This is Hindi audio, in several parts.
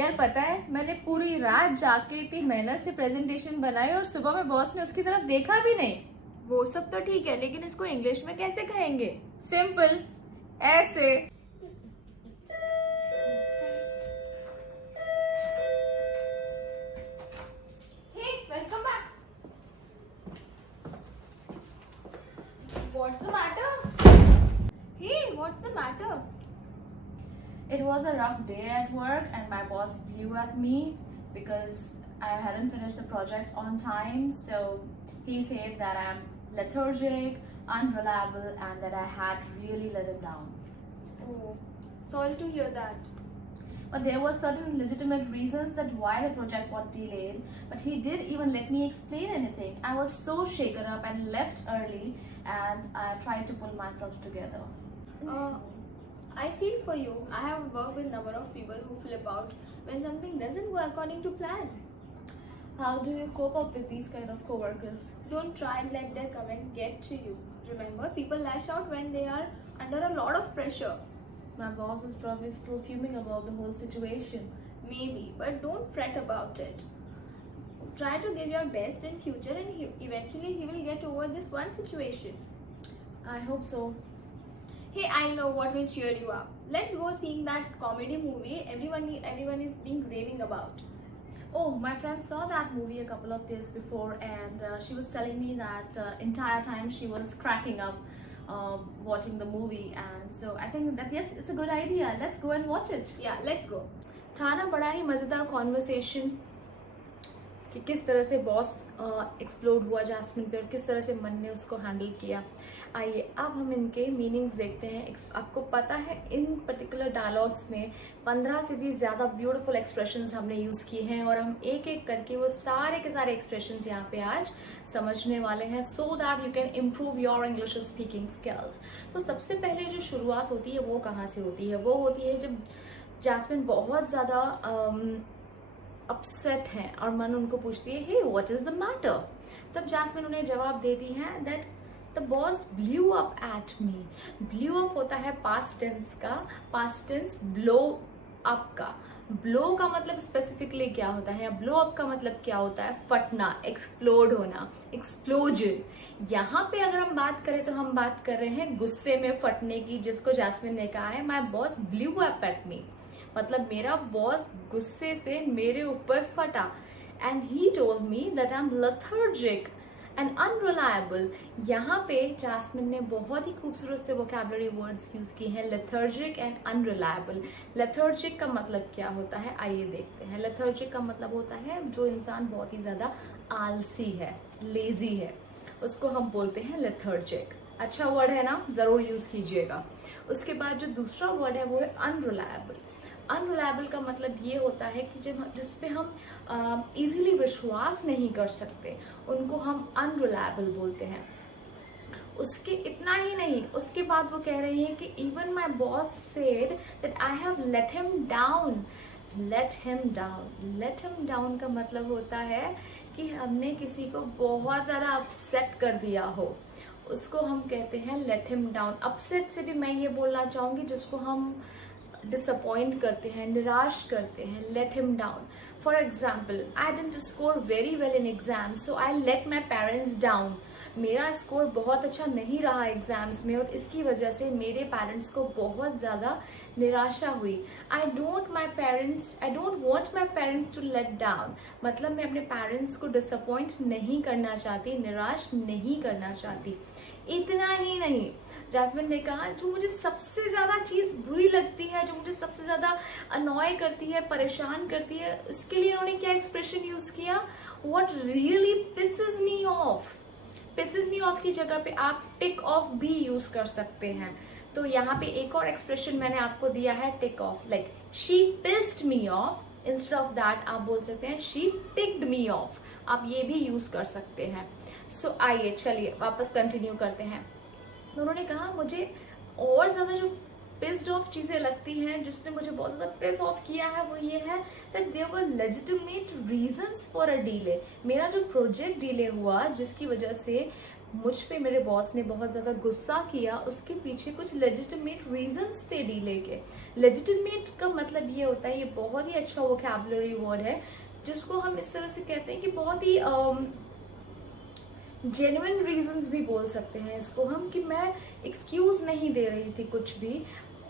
यार पता है, मैंने पूरी रात जाके इतनी मेहनत से प्रेजेंटेशन बनाई और सुबह में बॉस ने उसकी तरफ देखा भी नहीं। वो सब तो ठीक है, लेकिन इसको इंग्लिश में कैसे कहेंगे? सिंपल, ऐसे। Hey, welcome back. What's the matter? Hey, what's the matter? It was a rough day at work and my boss blew at me because I hadn't finished the project on time. So he said that I'm lethargic, unreliable, and that I had really let him down. Oh, sorry to hear that. But there were certain legitimate reasons that why the project got delayed. But he didn't even let me explain anything. I was so shaken up and left early, and I tried to pull myself together. I feel for you. I have worked with a number of people who flip out when something doesn't go according to plan. How do you cope up with these kind of coworkers? Don't try and let their comment get to you. Remember, people lash out when they are under a lot of pressure. My boss is probably still fuming about the whole situation. Maybe, but don't fret about it. Try to give your best in future, and eventually he will get over this one situation. I hope so. Hey, I know what will cheer you up. Let's go seeing that comedy movie everyone is being raving about. Oh, my friend saw that movie a couple of days before, and she was telling me that entire time she was cracking up watching the movie. And so I think that yes, it's a good idea. Let's go and watch it. Yeah, let's go. था ना बड़ा ही मज़ेदार कॉन्वर्सेशन कि किस तरह से बॉस एक्सप्लोड हुआ जैस्मिन पे और किस तरह से मन ने उसको हैंडल किया। आइए अब हम इनके मीनिंग्स देखते हैं। आपको पता है इन पर्टिकुलर डायलॉग्स में 15 से भी ज़्यादा ब्यूटीफुल एक्सप्रेशंस हमने यूज़ किए हैं और हम एक एक करके वो सारे के सारे एक्सप्रेशंस यहाँ पे आज समझने वाले हैं, so that you can improve your English speaking skills. तो सबसे पहले जो शुरुआत होती है वो कहाँ से होती है? वो होती है जब जैस्मिन बहुत ज़्यादा अपसेट हैं और मन उनको पूछती है, hey what is the matter? तब जैस्मिन उन्हें जवाब देती है that the boss blue up at me. Blue up होता है पास्ट टेंस का, पास्ट टेंस ब्लो अप का। ब्लो का मतलब स्पेसिफिकली क्या होता है, या ब्लो अप का मतलब क्या होता है? फटना, एक्सप्लोड होना, एक्सप्लोजन। यहाँ पे अगर हम बात करें तो हम बात कर रहे हैं गुस्से में फटने की, जिसको जैस्मिन ने कहा है my boss blue up at me, मतलब मेरा बॉस गुस्से से मेरे ऊपर फटा। And he told me that I am lethargic and unreliable. यहाँ पे जैस्मिन ने बहुत ही खूबसूरत से वोकैबुलरी वर्ड्स यूज किए हैं, लेथर्जिक एंड अनरिलायबल। लेथर्जिक का मतलब क्या होता है, आइए देखते हैं। लेथर्जिक का मतलब होता है जो इंसान बहुत ही ज्यादा आलसी है, लेजी है, उसको हम बोलते हैं लेथर्जिक। अच्छा वर्ड है ना, जरूर यूज कीजिएगा। उसके बाद जो दूसरा वर्ड है वो है अनरिलायबल। अनरिलायबल का मतलब ये होता है कि जब जिस पे हम इजीली विश्वास नहीं कर सकते, उनको हम अनरिलायबल बोलते हैं। उसके इतना ही नहीं, उसके बाद वो कह रही है कि even my boss said that I have let him down. Let him down, let him down का मतलब होता है कि हमने किसी को बहुत ज़्यादा अपसेट कर दिया हो, उसको हम कहते हैं लेट हिम डाउन। अपसेट से भी मैं ये बोलना चाहूँगी जिसको हम डिसअपॉइंट करते हैं, निराश करते हैं, let him down. For example, I didn't score very well in exam so I let my parents down. मेरा स्कोर बहुत अच्छा नहीं रहा एग्जाम्स में और इसकी वजह से मेरे पेरेंट्स को बहुत ज़्यादा निराशा हुई। I don't want my parents to let down, मतलब मैं अपने पेरेंट्स को डिसअपॉइंट नहीं करना चाहती, निराश नहीं करना चाहती। इतना ही नहीं, जैस्मिन ने कहा जो मुझे सबसे ज़्यादा चीज़ बुरी लगती है, जो मुझे सबसे ज़्यादा अनॉय करती है, परेशान करती है, उसके लिए उन्होंने क्या एक्सप्रेशन यूज़ किया, what really pisses me off. Pisses me off की जगह पे आप टिक ऑफ भी यूज कर सकते हैं। तो यहाँ पे एक और एक्सप्रेशन मैंने आपको दिया है tick off, like she pissed me off. Instead of that आप बोल सकते हैं शी टिक्ड मी ऑफ, आप ये भी यूज कर सकते हैं। सो आइए चलिए वापस कंटिन्यू करते हैं। उन्होंने कहा मुझे और ज्यादा जो पिस्ड ऑफ चीजें लगती हैं, जिसने मुझे बहुत ज्यादा पिस ऑफ किया है, वो ये है that there were legitimate reasons for a delay. मेरा जो प्रोजेक्ट डिले हुआ जिसकी वजह से मुझ पे मेरे बॉस ने बहुत ज़्यादा गुस्सा किया, उसके पीछे कुछ लेजिटिमेट रीजंस थे डीले के। लेजिटिमेट का मतलब ये होता है, ये बहुत ही अच्छा वोकैबुलरी वर्ड है जिसको हम इस तरह से कहते हैं कि बहुत ही जेन्युइन रीजंस भी बोल सकते हैं इसको हम, कि मैं एक्सक्यूज नहीं दे रही थी कुछ भी,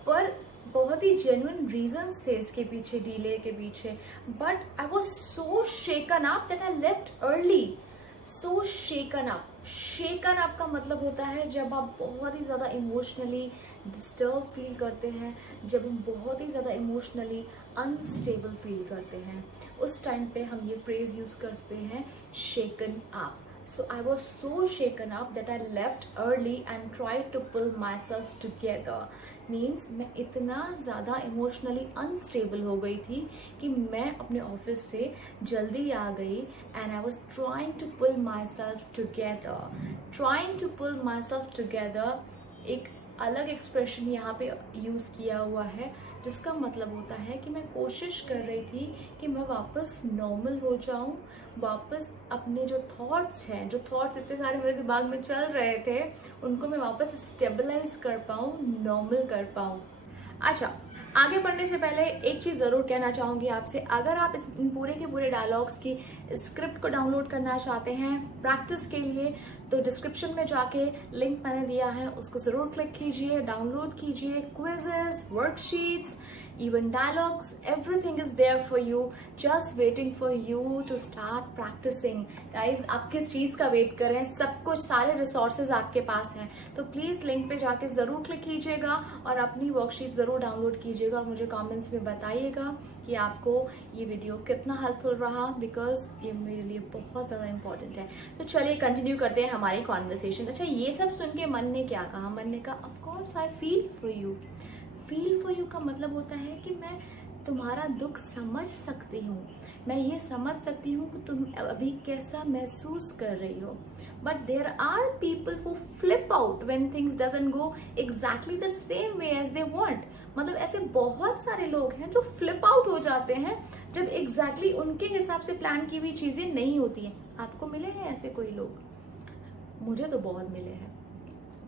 पर बहुत ही जेन्युइन रीजंस थे इसके पीछे, डीले के पीछे। But I was so shaken up that I left early. So shaken up, shaken up का मतलब होता है जब आप बहुत ही ज़्यादा इमोशनली डिस्टर्ब फील करते हैं, जब हम बहुत ही ज़्यादा इमोशनली अनस्टेबल फील करते हैं, उस टाइम पे हम ये फ्रेज यूज़ करते हैं, shaken up. So I was so shaken up that I left early and tried to pull myself together. Means मैं इतना ज़्यादा इमोशनली अनस्टेबल हो गई थी कि मैं अपने ऑफिस से जल्दी आ गई and I was trying to pull myself together. Trying to pull myself together एक अलग एक्सप्रेशन यहाँ पे यूज़ किया हुआ है जिसका मतलब होता है कि मैं कोशिश कर रही थी कि मैं वापस नॉर्मल हो जाऊँ, वापस अपने जो थॉट्स हैं, जो थॉट्स इतने सारे मेरे दिमाग में चल रहे थे, उनको मैं वापस स्टेबलाइज कर पाऊँ, नॉर्मल कर पाऊँ। अच्छा, आगे बढ़ने से पहले एक चीज़ ज़रूर कहना चाहूँगी आपसे, अगर आप इस पूरे के पूरे डायलॉग्स की स्क्रिप्ट को डाउनलोड करना चाहते हैं प्रैक्टिस के लिए, तो डिस्क्रिप्शन में जाके लिंक मैंने दिया है, उसको ज़रूर क्लिक कीजिए, डाउनलोड कीजिए। Quizzes, worksheets, even dialogues, everything is there for you, just waiting for you to start practicing. Guys, आप किस चीज़ का वेट कर रहे हैं? सब कुछ, सारे रिसोर्सेज आपके पास हैं, तो प्लीज़ लिंक पे जाके ज़रूर क्लिक कीजिएगा और अपनी वर्कशीट ज़रूर डाउनलोड कीजिएगा और मुझे कमेंट्स में बताइएगा कि आपको ये वीडियो कितना हेल्पफुल रहा, बिकॉज ये मेरे लिए बहुत ज़्यादा इंपॉर्टेंट है। तो चलिए कंटिन्यू करते हैं हमारी कॉन्वर्सेशन। अच्छा, ये सब सुन के मन ने क्या कहा? मन ने कहा, of course I feel for you. Feel for you का मतलब होता है कि मैं तुम्हारा दुख समझ सकती हूँ, मैं ये समझ सकती हूँ कि तुम अभी कैसा महसूस कर रही हो। But there are people who flip out when things doesn't go exactly the same way as they want. मतलब ऐसे बहुत सारे लोग हैं जो फ्लिप आउट हो जाते हैं जब एग्जैक्टली उनके हिसाब से प्लान की हुई चीजें नहीं होती हैं। आपको मिले हैं ऐसे कोई लोग? मुझे तो बहुत मिले हैं।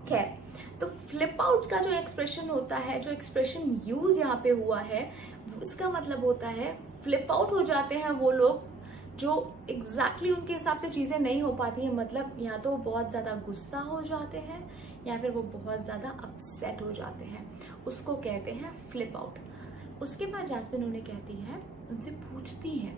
खैर, तो फ्लिप आउट का जो एक्सप्रेशन होता है, जो एक्सप्रेशन यूज यहाँ पे हुआ है, इसका मतलब होता है फ्लिप आउट हो जाते हैं वो लोग जो एग्जैक्टली उनके हिसाब से चीजें नहीं हो पाती हैं। मतलब या तो बहुत ज्यादा गुस्सा हो जाते हैं या फिर वो बहुत ज्यादा अपसेट हो जाते हैं, उसको कहते हैं फ्लिप आउट। उसके बाद जैस्मिन उन्हें कहती है, उनसे पूछती है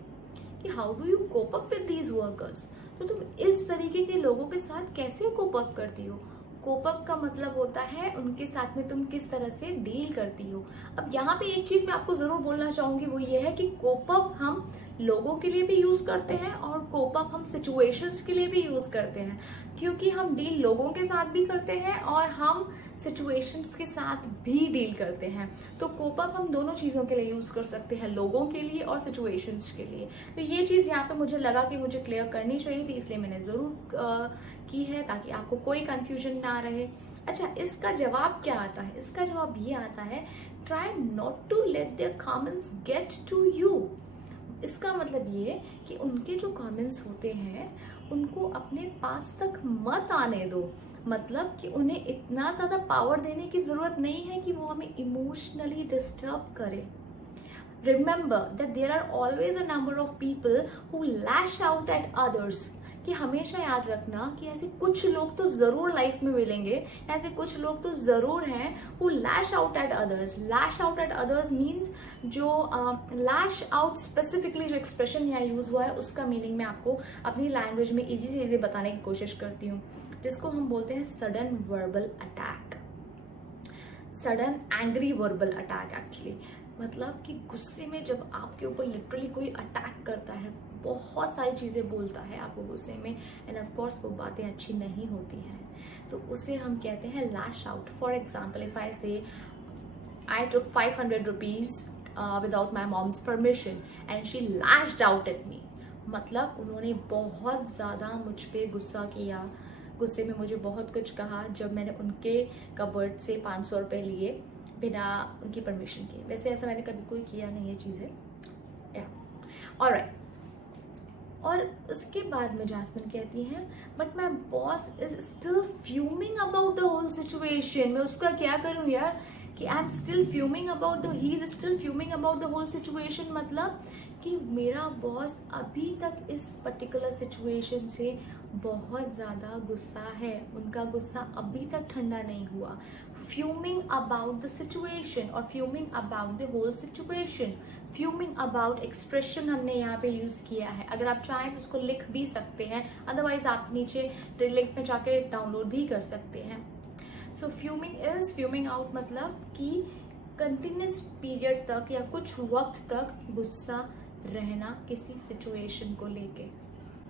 कि how do you cope up with these workers? तो तुम इस तरीके के लोगों के साथ कैसे कोप अप करती हो? कोप अप का मतलब होता है उनके साथ में तुम किस तरह से डील करती हो। अब यहाँ पे एक चीज मैं आपको जरूर बोलना चाहूंगी, वो ये है कि कोप अप हम लोगों के लिए भी यूज करते हैं और कोप अप हम सिचुएशंस के लिए भी यूज करते हैं, क्योंकि हम डील लोगों के साथ भी करते हैं और हम सिचुएशंस के साथ भी डील करते हैं। तो कोप अप हम दोनों चीजों के लिए यूज कर सकते हैं, लोगों के लिए और सिचुएशंस के लिए। तो ये चीज यहाँ पे मुझे लगा कि मुझे क्लियर करनी चाहिए थी, इसलिए मैंने जरूर की है ताकि आपको कोई कंफ्यूजन ना रहे। अच्छा, इसका जवाब क्या आता है? इसका जवाब ये आता है, try not to let their comments get to you. इसका मतलब ये कि उनके जो कमेंट्स होते हैं उनको अपने पास तक मत आने दो। मतलब कि उन्हें इतना ज्यादा पावर देने की जरूरत नहीं है कि वो हमें इमोशनली डिस्टर्ब करे। Remember that there are always a number of people who lash out at others. कि हमेशा याद रखना कि ऐसे कुछ लोग तो जरूर लाइफ में मिलेंगे, ऐसे कुछ लोग तो जरूर हैं who lash out at others. Lash out at others means जो lash out specifically जो एक्सप्रेशन यहाँ यूज हुआ है उसका मीनिंग मैं आपको अपनी लैंग्वेज में इजी से इजी बताने की कोशिश करती हूँ, जिसको हम बोलते हैं sudden verbal attack, sudden angry verbal attack. Actually मतलब कि गुस्से में जब आपके ऊपर लिटरली कोई अटैक करता है, बहुत सारी चीज़ें बोलता है आपको गुस्से में, एंड ऑफ कोर्स वो बातें अच्छी नहीं होती हैं, तो उसे हम कहते हैं lash out. For example, if I say I took 500 rupees without my mom's permission and she lashed out at me, मतलब उन्होंने बहुत ज़्यादा मुझ पर गुस्सा किया, गुस्से में मुझे बहुत कुछ कहा जब मैंने उनके कबर्ड से 500 रुपये लिए बिना उनकी परमिशन के। वैसे ऐसा मैंने कभी कोई किया नहीं है चीज़ें। ऑलराइट, और उसके बाद में जास्मिन कहती है but my boss is still fuming about the whole situation. मैं उसका क्या करूं यार कि I am still fuming about the he is still fuming about the whole situation, मतलब कि मेरा बॉस अभी तक इस पर्टिकुलर सिचुएशन से बहुत ज़्यादा गुस्सा है, उनका गुस्सा अभी तक ठंडा नहीं हुआ। फ्यूमिंग अबाउट द सिचुएशन और fuming about the whole situation, fuming about expression हमने यहाँ पे यूज़ किया है। अगर आप चाहें तो उसको लिख भी सकते हैं, अदरवाइज आप नीचे लिंक में जाके डाउनलोड भी कर सकते हैं। सो फ्यूमिंग इज फ्यूमिंग आउट, मतलब कि कंटिन्यूस पीरियड तक या कुछ वक्त तक गुस्सा रहना किसी सिचुएशन को लेके।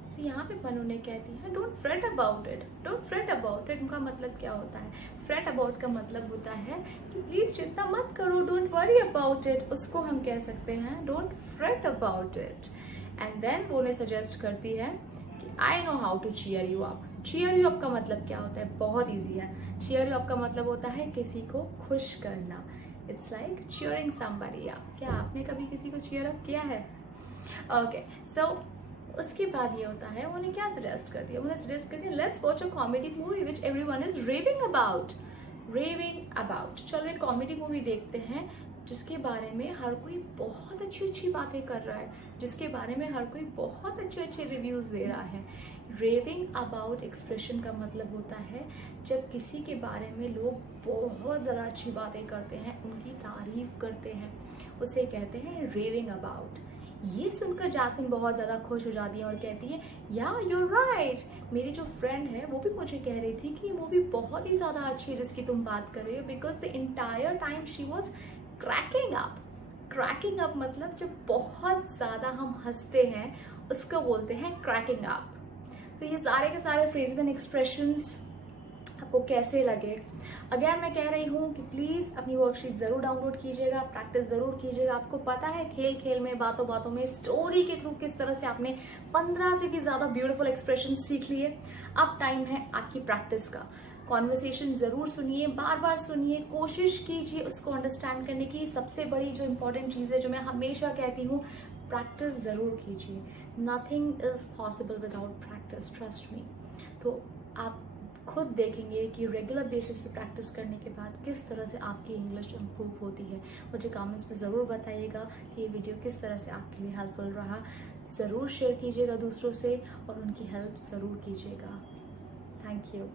So, यहाँ पे बनोने कहती है don't fret about it. Don't fret about it का मतलब क्या होता है? फ्रेट अबाउट का मतलब होता है कि प्लीज चिंता मत करो, डोंट वरी अबाउट इट, उसको हम कह सकते हैं don't fret about it. And then वो उन्हें सजेस्ट करती है कि I know how to cheer you up. Cheer you up का मतलब क्या होता है? बहुत ईजी है। चीयर यू अप का मतलब होता है किसी को खुश करना। It's like cheering somebody up. क्या आपने कभी किसी को चीयर अप किया है? ओके, सो उसके बाद ये होता है, उन्हें क्या सजेस्ट करती है? उन्हें सजेस्ट करती है let's watch a comedy movie which everyone is raving about. Raving about, चलो एक कॉमेडी मूवी देखते हैं जिसके बारे में हर कोई बहुत अच्छी अच्छी बातें कर रहा है, जिसके बारे में हर कोई बहुत अच्छे अच्छे रिव्यूज दे रहा है। रेविंग अबाउट एक्सप्रेशन का मतलब होता है जब किसी के बारे में लोग बहुत ज़्यादा अच्छी बातें करते हैं, उनकी तारीफ करते हैं, उसे कहते हैं रेविंग अबाउट। ये सुनकर जास्मिन बहुत ज़्यादा खुश हो जाती है और कहती है या यूर राइट, मेरी जो फ्रेंड है वो भी मुझे कह रही थी कि ये मूवी बहुत ही ज़्यादा अच्छी है जिसकी तुम बात कर रहे हो, because the entire time she was cracking up. Cracking up मतलब जब बहुत ज़्यादा हम हंसते हैं उसको बोलते हैं क्रैकिंग अप। तो ये सारे के सारे फ्रेजेस एंड एक्सप्रेशंस आपको कैसे लगे? अगेन मैं कह रही हूँ कि प्लीज़ अपनी वर्कशीट ज़रूर डाउनलोड कीजिएगा, प्रैक्टिस ज़रूर कीजिएगा। आपको पता है खेल खेल में, बातों बातों में, स्टोरी के थ्रू किस तरह से आपने 15 से भी ज़्यादा ब्यूटीफुल एक्सप्रेशन सीख लिए। अब टाइम है आपकी प्रैक्टिस का। कॉन्वर्सेशन ज़रूर सुनिए, बार बार सुनिए, कोशिश कीजिए उसको अंडरस्टैंड करने की। सबसे बड़ी जो इंपॉर्टेंट चीज़ है जो मैं हमेशा कहती हूँ, प्रैक्टिस ज़रूर कीजिए। Nothing is possible without practice, trust me. तो आप खुद देखेंगे कि रेगुलर बेसिस पे प्रैक्टिस करने के बाद किस तरह से आपकी इंग्लिश इम्प्रूव होती है। मुझे कमेंट्स में ज़रूर बताइएगा कि ये वीडियो किस तरह से आपके लिए हेल्पफुल रहा। ज़रूर शेयर कीजिएगा दूसरों से और उनकी हेल्प ज़रूर कीजिएगा। Thank you.